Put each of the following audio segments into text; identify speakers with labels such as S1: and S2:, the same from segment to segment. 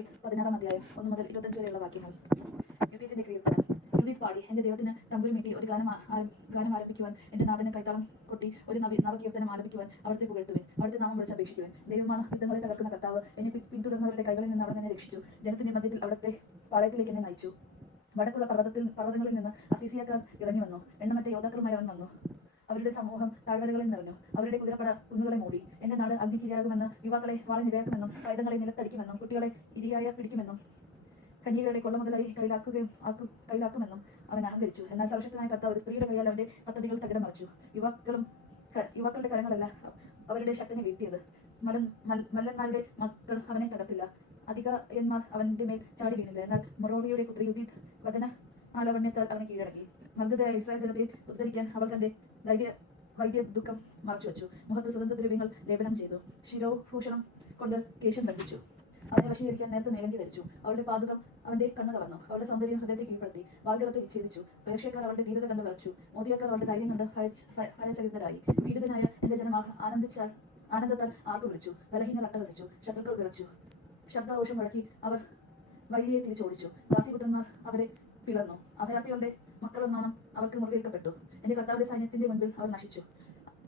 S1: പുസ്തകത്തിൽ പതിനാറാം അധ്യായം ഒന്ന് മുതൽ ഇരുപത്തഞ്ച് വരെയുള്ള വാക്യങ്ങൾ. കീർത്തനം യുദ്ധീത് പാടി എന്റെ ദൈവത്തിന് തമ്പുരി ഒരു ഗാനം ഗാനം ആരംഭിക്കുവാൻ എന്റെ നാഥന് കൈത്താളം കൊട്ടി ഒരു നവി നവകീർത്തനം ആലപിക്കുവാൻ അവിടുത്തെ പുകഴ്ത്തുവൻ. അവിടുത്തെ നാമം വിളിച്ച് അപേക്ഷിക്കുവാൻ ദൈവമാണ് യുദ്ധങ്ങളെ തകർക്കുന്ന കർത്താവ് എന്നെ പിന്തുടർന്നവരുടെ കൈകളിൽ നിന്ന് അവിടെ തന്നെ രക്ഷിച്ചു. ജനത്തിന്റെ മധ്യത്തിൽ അവിടുത്തെ പാളയത്തിലേക്ക് എന്നെ നയിച്ചു. വടക്കുള്ള പർവതത്തിൽ പർവതങ്ങളിൽ നിന്ന് അസീസിയക്കാർ ഇറങ്ങി വന്നു. എണ്ണമറ്റ യോദ്ധാക്കളുമായി അവൻ വന്നു. അവരുടെ സമൂഹം താഴ്വരകളിൽ നിറഞ്ഞു. അവരുടെ കുതിരപ്പട കുന്നുകളെ മൂടി. എന്റെ നാട് അഗ്നിക്കിരയാകുമെന്ന് യുവാക്കളെ വാളിനിരയാക്കുമെന്നും പൈതങ്ങളെ നിലത്തടിക്കുമെന്നും കുട്ടികളെ ഇരിയായ പിടിക്കുമെന്നും കന്യകകളെ കൊള്ള മുതലായി കയ്യിലാക്കുകയും ആക്കും കയ്യിലാക്കുമെന്നും അവൻ അഹങ്കരിച്ചു. എന്നാൽ സർവശക്തനായ കർത്താവ് ഒരു സ്ത്രീയുടെ കയ്യാൽ അവന്റെ പദ്ധതികൾ തകിടം മറിച്ചു. യുവാക്കളും യുവാക്കളുടെ കരങ്ങളല്ല അവരുടെ ശക്തിനെ വീഴ്ത്തിയത്. മലൻ മല്ലന്മാരുടെ മക്കൾ അവനെ തകർത്തില്ല. അധികയന്മാർ അവന്റെ മേൽ ചാടി വീണില്ല. എന്നാൽ മൊറോറിയുടെ പുത്രി യുദ്ധീത് ആലവണ്യത്താൽ അവനെ കീഴടക്കി. മന്ദതയായ ഇസ്രായേൽ ജനത്തെ ഉദ്ധരിക്കാൻ അവൾ തന്റെ ധൈര്യ വൈദ്യ ദുഃഖം മറച്ചു വെച്ചു. മുഖത്ത് സുഗന്ധദ്രവ്യങ്ങൾ ലേപനം ചെയ്തു. ശിരോ ഭൂഷണം കൊണ്ട് കേശം ബന്ധിച്ചു. അവനെ വശീകരിക്കാൻ നേരത്തെ മേലങ്കി ധരിച്ചു. അവളുടെ പാതകം അവന്റെ കണ്ണു കവർന്നു. അവളുടെ സൗന്ദര്യം ഹൃദയത്തെ കീഴ്പ്പെടുത്തി. വാളുകളത്തെ വിച്ഛേദിച്ചു പ്രേക്ഷകർ അവളുടെ ധീരത കണ്ട് വിറച്ചു മോദിയക്കാർ അവളുടെ ധൈര്യം കണ്ട് ഭയചരിതരായി പീഡിതനായ എന്റെ ജനം ആനന്ദിച്ച ആനന്ദിച്ചാൽ ആനന്ദത്താൽ ആർപ്പ് വിളിച്ചു? ബലഹീനർ അട്ടഹസിച്ചു. ശത്രുക്കൾ വിറച്ചു. ശബ്ദഘോഷം മുഴക്കി അവർ വൈരിയെ തിരിച്ചോടിച്ചു. ദാസിപുത്രന്മാർ അവരെ പിളർന്നു. അഭയാർത്ഥികളുടെ മക്കളൊന്നോണം അവർക്ക് മുറിവേൽക്കപ്പെട്ടു. എന്റെ കർത്താവിന്റെ സൈന്യത്തിന്റെ മുൻപിൽ അവർ നശിച്ചു.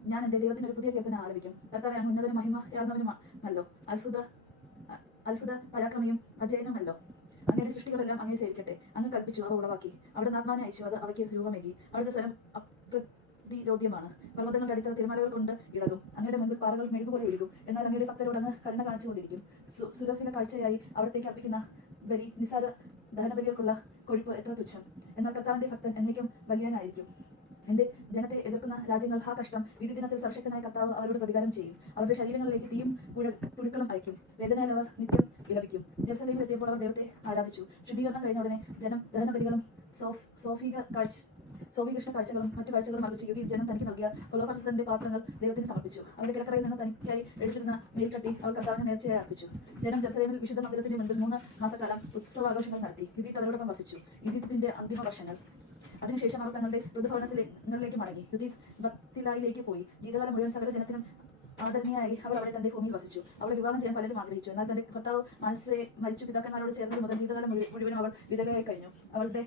S1: ഞാൻ എന്റെ ദൈവത്തിന് ഒരു പുതിയ കേൾക്കുന്ന ആലപിക്കും. കർത്താവ് ഞാൻ ഉന്നതനും മഹിമയാർന്നവനുമല്ലോ അത്ഭുത അത്ഭുത പരാക്രമിയും അജയനുമല്ലോ. അങ്ങയുടെ സൃഷ്ടികളെല്ലാം അങ്ങനെ സേവിക്കട്ടെ. അങ്ങ് കൽപ്പിച്ചു അവ ഉളവാക്കി. അവിടെ നാത്മാനെ അയച്ചു അത് അവയ്ക്ക് രൂപമേകി. അവിടുത്തെ സ്ഥലം അപ്രതിരോധ്യമാണ്. പർവതങ്ങളുടെ അടുത്ത തിരുമലകൾ കൊണ്ട് ഇളകും. അങ്ങയുടെ മുൻപിൽ പാറകൾ മെഴുകുപോലെ ഒഴുകും. എന്നാൽ അങ്ങയുടെ ഭക്തരോട് അങ്ങ് കരുണ കാണിച്ചുകൊണ്ടിരിക്കും. സു- കാഴ്ചയായി അവിടത്തേക്ക് അർപ്പിക്കുന്ന ബലി നിസാര ദഹനബലികൾക്കുള്ള കൊഴുപ്പ് എത്ര തുച്ഛം? എന്നാൽ കർത്താവിന്റെ ഭക്തൻ എന്നേക്കും വലിയനായിരിക്കും എന്റെ ജനത്തെ എതിർക്കുന്ന രാജ്യങ്ങൾ ആ കഷ്ടം വിധി ദിനത്തിൽ സർശക്തനായ കർത്താവ് അവരോട് പ്രതികാരം ചെയ്യും. അവരുടെ ശരീരങ്ങളിലേക്ക് തീയും പുഴ- പുഴുക്കളും അയക്കും വേദനയിൽ അവർ നിത്യം വിലപിക്കും. ജെറുസലേമിൽ എത്തിയപ്പോൾ അവർ ദൈവത്തെ ആരാധിച്ചു. ശുദ്ധീകരണം കഴിഞ്ഞ ഉടനെ ജനം ദഹനബലികളും സോഫ് സോഫീക കാഴ്ച സോഫീകൃഷ്ണ കാഴ്ചകളും മറ്റു കാഴ്ചകളും അർപ്പിച്ച് യുദ്ധി ജനം തനിക്ക് നൽകിയ കൊലോഫർസന്റെ പാത്രങ്ങൾ ദൈവത്തിന് സമർപ്പിച്ചു. അവരുടെ കിടക്കറയിൽ നിന്ന് തനിക്കായി എടുത്തിരുന്ന മേൽക്കട്ടി അവർ കർത്താവിനെ നേർച്ചയായി അർപ്പിച്ചു. ജനം ജെറുസലേമിൽ വിശുദ്ധ മന്ദിരത്തിന്റെ മുൻപിൽ മൂന്ന് മാസക്കാലം ഉത്സവ ഉത്സവാഘോഷങ്ങൾ നടത്തി. യുദ്ധി തലയോടൊപ്പം വസിച്ചു. ഇതിന്റെ അന്തിമ വർഷങ്ങൾ. അതിനുശേഷം അവർ തങ്ങളുടെ ഋതുഭവനത്തിലേക്ക് മടങ്ങി. യുദ്ധി ഭക്തിലായിലേക്ക് പോയി. ജീവിതകാലം മുഴുവൻ സകല ജനത്തിനും ആദരണീയായി അവൾ അവിടെ തന്റെ ഭൂമിയിൽ വസിച്ചു. അവളെ വിവാഹം ചെയ്യാൻ പലരും ആഗ്രഹിച്ചു. എന്നാൽ തന്റെ ഭർത്താവ് മനസ്സിലെ മരിച്ചു പിതാക്കന്മാരോട് ചേർന്നത് മുതൽ ജീവിതകാലം മുഴുവൻ അവൾ വിധവയായി കഴിഞ്ഞു. അവളുടെ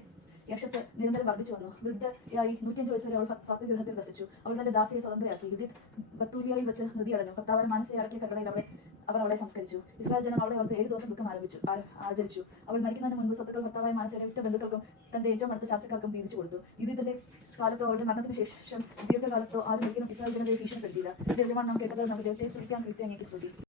S1: യശസ് നിരന്തരം വർദ്ധിച്ചു വന്നു. വൃദ്ധയായി നൂറ്റഞ്ച് വയസ്സ് വരെ അവൾ ഭ- ഭക്തിഗൃഹത്തിൽ വസിച്ചു. അവൾ തന്റെ ദാസിയെ സ്വതന്ത്രയാക്കി. വിധി ബത്തൂരിയയിൽ വെച്ച് നൃതി അടഞ്ഞു. ഭർത്താവ് മനസ്സെ അടക്കിയ കഥയിൽ അവളെ അവർ അവളെ സംസ്കരിച്ചു. ഇസ്രായേൽ ജനം അവളെ ഓർത്ത് ഏഴ് ദിവസം ദുഃഖം ആരംഭിച്ചു ആചരിച്ചു. അവൾ മരിക്കുന്നതിന് മുൻപ് സ്വത്തുക്കൾ ഭർത്താവായ മനസ്സിലെ ഉറ്റ ബന്ധുക്കൾക്കും തന്റെ ഏറ്റവും അടുത്ത ചാർച്ചക്കാർക്കും വീതിച്ചു കൊടുത്തു. ഇതിന്റെ കാലത്തോ അവളുടെ മരണത്തിന് ശേഷം ദീർഘകാലത്തോ ആരും ഒരിക്കലും ഇസ്രായേൽ ജനതയെ ഭീഷണിപ്പെടുത്തിയില്ല. ഇത് യജമാൻ നാം കേട്ടത് നമുക്ക് ദൈവത്തെ സ്തുതിക്കാം. ക്രിസ്ത്യാനിക്ക് സ്തുതി.